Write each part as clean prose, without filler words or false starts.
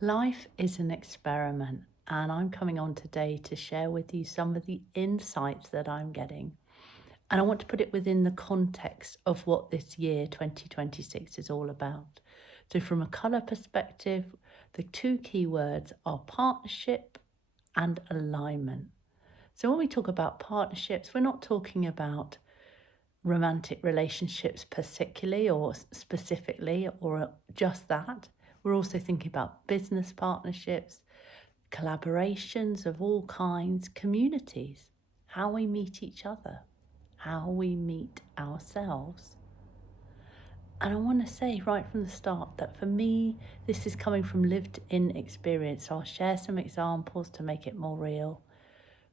Life is an experiment, and I'm coming on today to share with you some of the insights that I'm getting. And I want to put it within the context of what this year 2026 is all about. So, from a colour perspective, the two key words are partnership and alignment. So, when we talk about partnerships, we're not talking about romantic relationships particularly or specifically or just that. We're also thinking about business partnerships, collaborations of all kinds, communities, how we meet each other, how we meet ourselves. And I want to say right from the start that for me, this is coming from lived in experience. So I'll share some examples to make it more real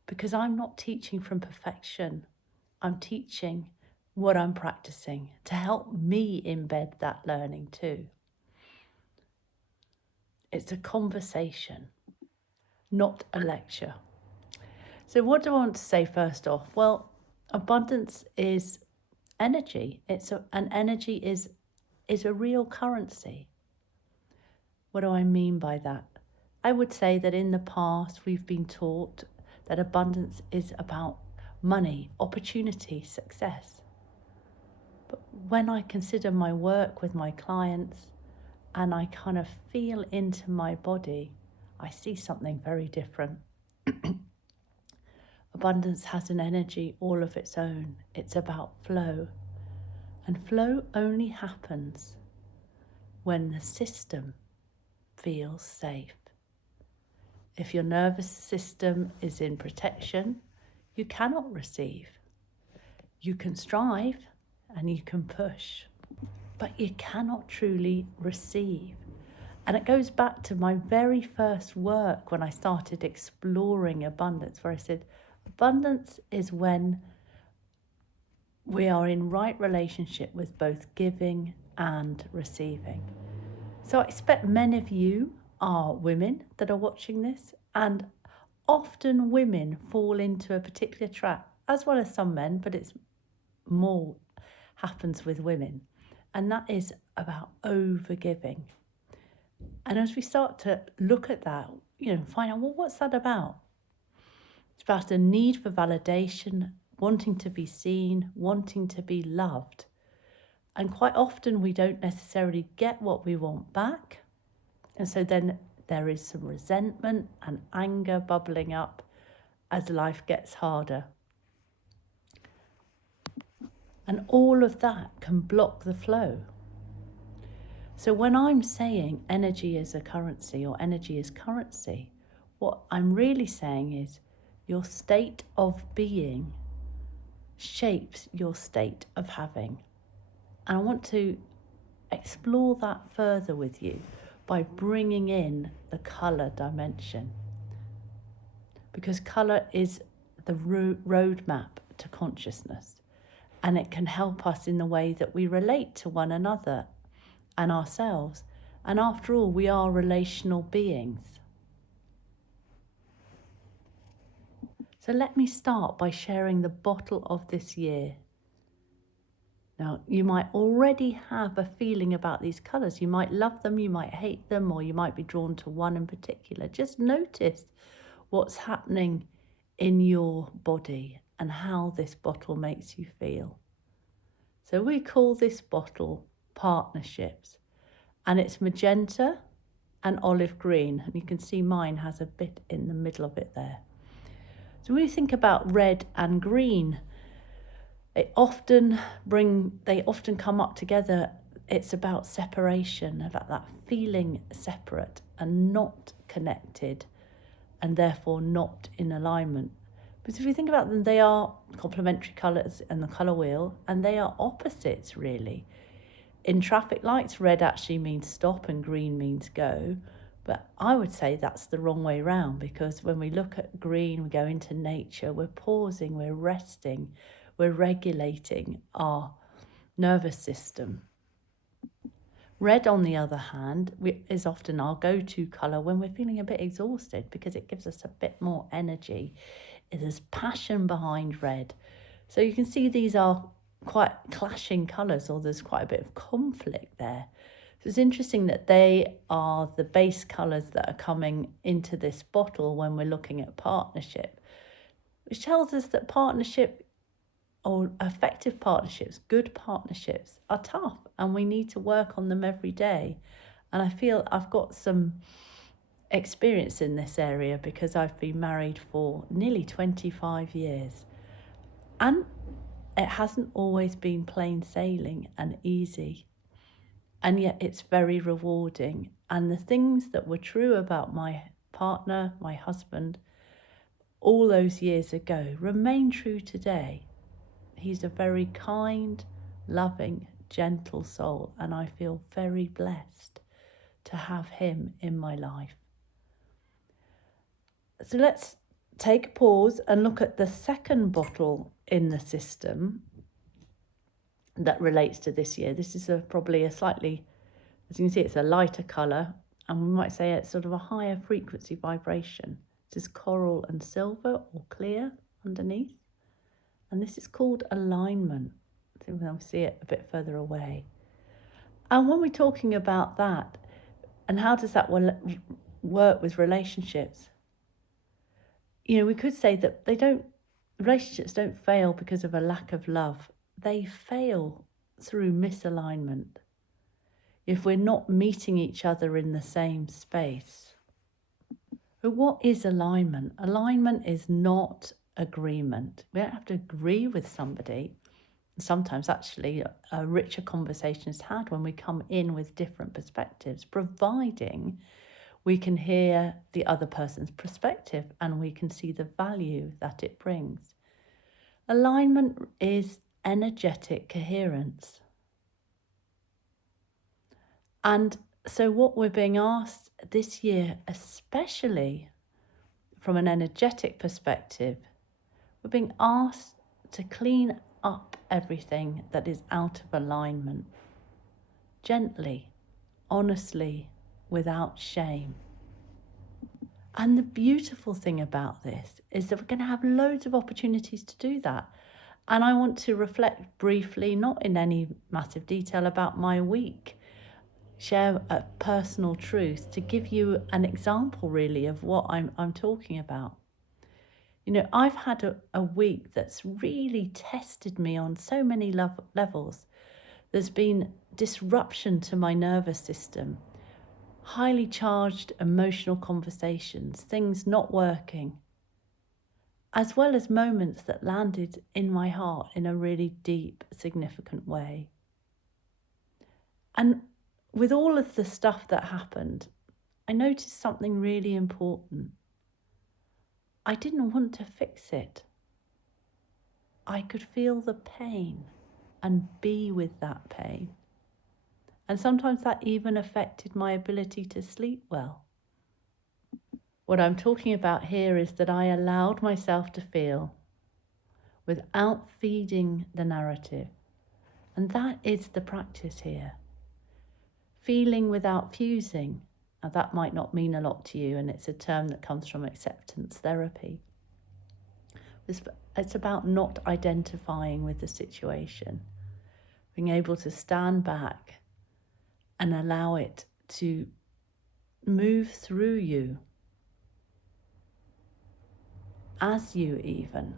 because I'm not teaching from perfection. I'm teaching what I'm practicing to help me embed that learning too. It's a conversation, not a lecture. So, what do I want to say first off? Well, abundance is energy. And energy is a real currency. What do I mean by that? I would say that in the past we've been taught that abundance is about money, opportunity, success. But when I consider my work with my clients and I kind of feel into my body, I see something very different. Abundance has an energy all of its own. It's about flow. And flow only happens when the system feels safe. If your nervous system is in protection, you cannot receive. You can strive and you can push, but you cannot truly receive. And it goes back to my very first work when I started exploring abundance, where I said, abundance is when we are in right relationship with both giving and receiving. So I expect many of you are women that are watching this, and often women fall into a particular trap, as well as some men, but it's more happens with women. And that is about overgiving. And as we start to look at that, find out, well, what's that about? It's about a need for validation, wanting to be seen, wanting to be loved. And quite often we don't necessarily get what we want back. And so then there is some resentment and anger bubbling up as life gets harder. And all of that can block the flow. So when I'm saying energy is a currency or energy is currency, what I'm really saying is your state of being shapes your state of having. And I want to explore that further with you by bringing in the colour dimension. Because colour is the roadmap to consciousness, and it can help us in the way that we relate to one another and ourselves. And after all, we are relational beings. So let me start by sharing the bottle of this year. Now, you might already have a feeling about these colours. You might love them, you might hate them, or you might be drawn to one in particular. Just notice what's happening in your body and how this bottle makes you feel. So we call this bottle partnerships, and it's magenta and olive green. And you can see mine has a bit in the middle of it there. So when we think about red and green, they often come up together. It's about separation, about that feeling separate and not connected, and therefore not in alignment. Because if you think about them, they are complementary colours in the colour wheel, and they are opposites really. In traffic lights, red actually means stop and green means go. But I would say that's the wrong way round, because when we look at green, we go into nature, we're pausing, we're resting, we're regulating our nervous system. Red, on the other hand, is often our go-to colour when we're feeling a bit exhausted, because it gives us a bit more energy. There's passion behind red. So you can see these are quite clashing colours, or there's quite a bit of conflict there. It's interesting that they are the base colours that are coming into this bottle when we're looking at partnership, which tells us that partnership or effective partnerships, good partnerships, are tough and we need to work on them every day. And I feel I've got some experience in this area because I've been married for nearly 25 years. And it hasn't always been plain sailing and easy. And yet it's very rewarding. And the things that were true about my partner, my husband, all those years ago remain true today. He's a very kind, loving, gentle soul, and I feel very blessed to have him in my life. So let's take a pause and look at the second bottle in the system that relates to this year. This is probably a slightly, as you can see, it's a lighter colour, and we might say it's sort of a higher frequency vibration. This is coral and silver or clear underneath. And this is called alignment. I think we'll see it a bit further away. And when we're talking about that, and how does that work with relationships? You know, we could say that relationships don't fail because of a lack of love. They fail through misalignment. If we're not meeting each other in the same space. But what is alignment? Alignment is not agreement. We don't have to agree with somebody. Sometimes actually a richer conversation is had when we come in with different perspectives, providing we can hear the other person's perspective and we can see the value that it brings. Alignment is energetic coherence. And so what we're being asked this year, especially from an energetic perspective, we're being asked to clean up everything that is out of alignment, gently, honestly, without shame. And the beautiful thing about this is that we're going to have loads of opportunities to do that. And I want to reflect briefly, not in any massive detail, about my week, share a personal truth to give you an example really of what I'm talking about. You know, I've had a week that's really tested me on so many levels. There's been disruption to my nervous system, highly charged emotional conversations, things not working, as well as moments that landed in my heart in a really deep, significant way. And with all of the stuff that happened, I noticed something really important. I didn't want to fix it. I could feel the pain and be with that pain. And sometimes that even affected my ability to sleep well. What I'm talking about here is that I allowed myself to feel without feeding the narrative. And that is the practice here. Feeling without fusing. Now that might not mean a lot to you, and it's a term that comes from acceptance therapy. It's about not identifying with the situation, being able to stand back and allow it to move through you, as you even.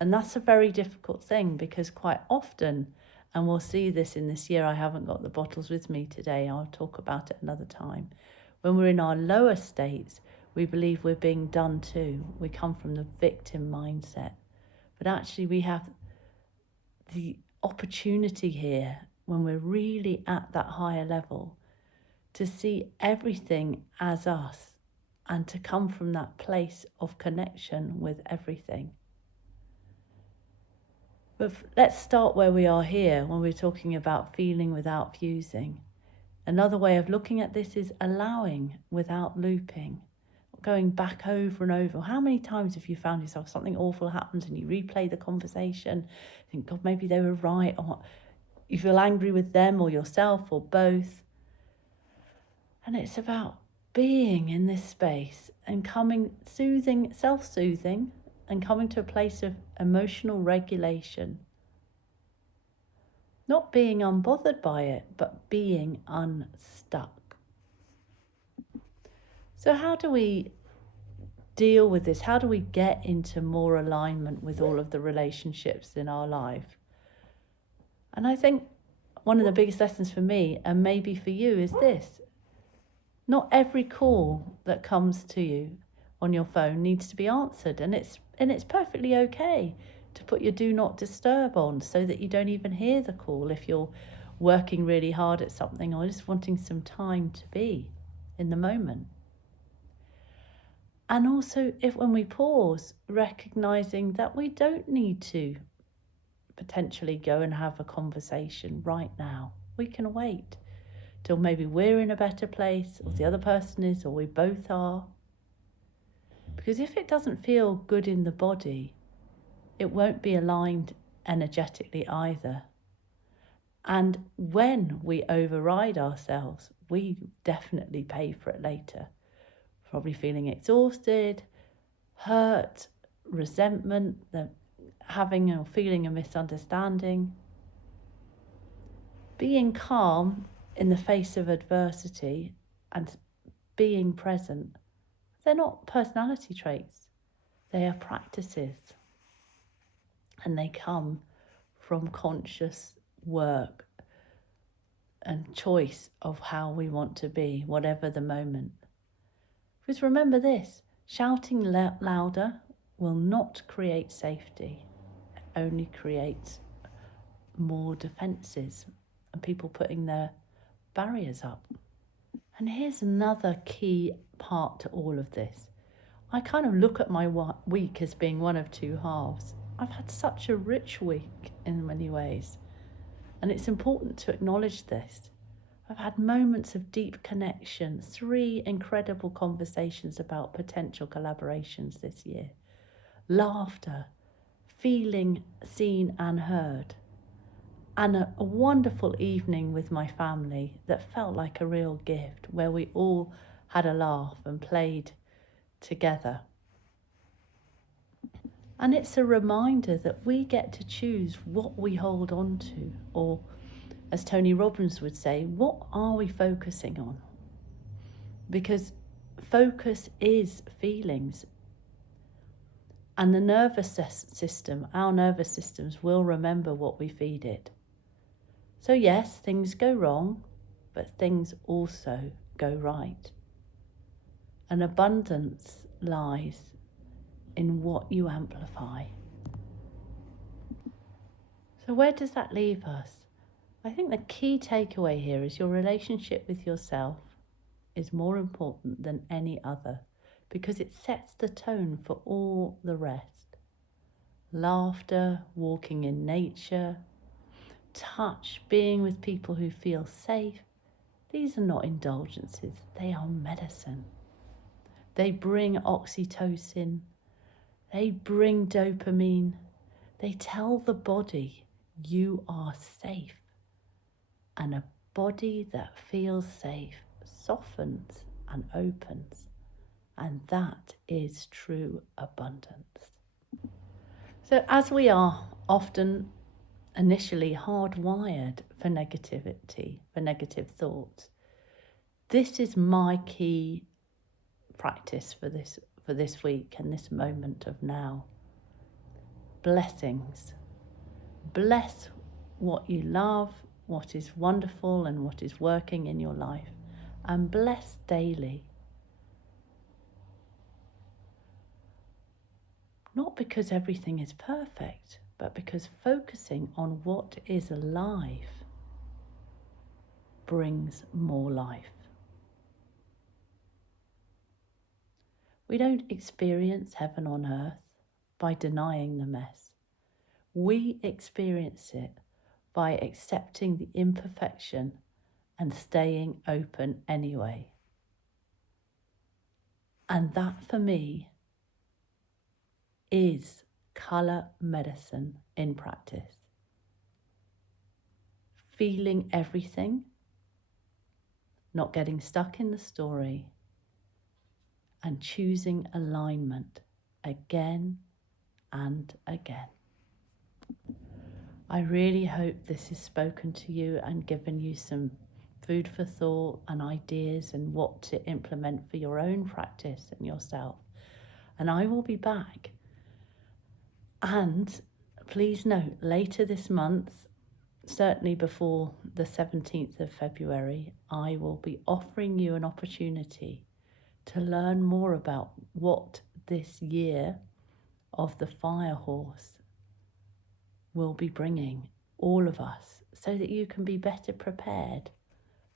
And that's a very difficult thing because quite often, and we'll see this in this year, I haven't got the bottles with me today, I'll talk about it another time. When we're in our lower states, we believe we're being done to. We come from the victim mindset. But actually we have the opportunity here, when we're really at that higher level, to see everything as us and to come from that place of connection with everything. But let's start where we are here when we're talking about feeling without fusing. Another way of looking at this is allowing without looping, going back over and over. How many times have you found yourself, something awful happens and you replay the conversation, think, God, maybe they were right, or you feel angry with them or yourself or both. And it's about being in this space and coming, soothing, self-soothing, and coming to a place of emotional regulation. Not being unbothered by it, but being unstuck. So how do we deal with this? How do we get into more alignment with all of the relationships in our life? And I think one of the biggest lessons for me, and maybe for you, is this. Not every call that comes to you on your phone needs to be answered, and it's perfectly okay to put your do not disturb on so that you don't even hear the call if you're working really hard at something or just wanting some time to be in the moment. And also, if when we pause, recognizing that we don't need to potentially go and have a conversation right now. We can wait till maybe we're in a better place, or the other person is, or we both are. Because if it doesn't feel good in the body, it won't be aligned energetically either. And when we override ourselves, we definitely pay for it later. Probably feeling exhausted, hurt, resentment, having or feeling a misunderstanding. Being calm in the face of adversity and being present, they're not personality traits, they are practices. And they come from conscious work and choice of how we want to be, whatever the moment. Because remember this, shouting louder will not create safety. It only creates more defences and people putting their barriers up. And here's another key part to all of this. I kind of look at my week as being one of two halves. I've had such a rich week in many ways, and it's important to acknowledge this. I've had moments of deep connection, 3 incredible conversations about potential collaborations this year, laughter, feeling seen and heard, and a wonderful evening with my family that felt like a real gift, where we all had a laugh and played together. And it's a reminder that we get to choose what we hold on to, or as Tony Robbins would say, what are we focusing on? Because focus is feelings. And the nervous system, our nervous systems will remember what we feed it. So yes, things go wrong, but things also go right. And abundance lies in what you amplify. So where does that leave us? I think the key takeaway here is your relationship with yourself is more important than any other, because it sets the tone for all the rest. Laughter, walking in nature, touch, being with people who feel safe. These are not indulgences, they are medicine. They bring oxytocin, they bring dopamine, they tell the body you are safe. And a body that feels safe softens and opens, and that is true abundance. So as we are often initially hardwired for negativity, for negative thoughts, this is my key practice for this week and this moment of now. Blessings. Bless what you love, what is wonderful and what is working in your life, and bless daily. Not because everything is perfect, but because focusing on what is alive brings more life. We don't experience heaven on earth by denying the mess. We experience it by accepting the imperfection and staying open anyway. And that for me is colour medicine in practice. Feeling everything, not getting stuck in the story, and choosing alignment again and again. I really hope this has spoken to you and given you some food for thought and ideas and what to implement for your own practice and yourself. And I will be back. And please note, later this month, certainly before the 17th of February, I will be offering you an opportunity to learn more about what this year of the fire horse will be bringing all of us, so that you can be better prepared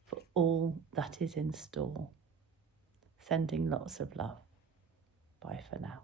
for all that is in store. Sending lots of love. Bye for now.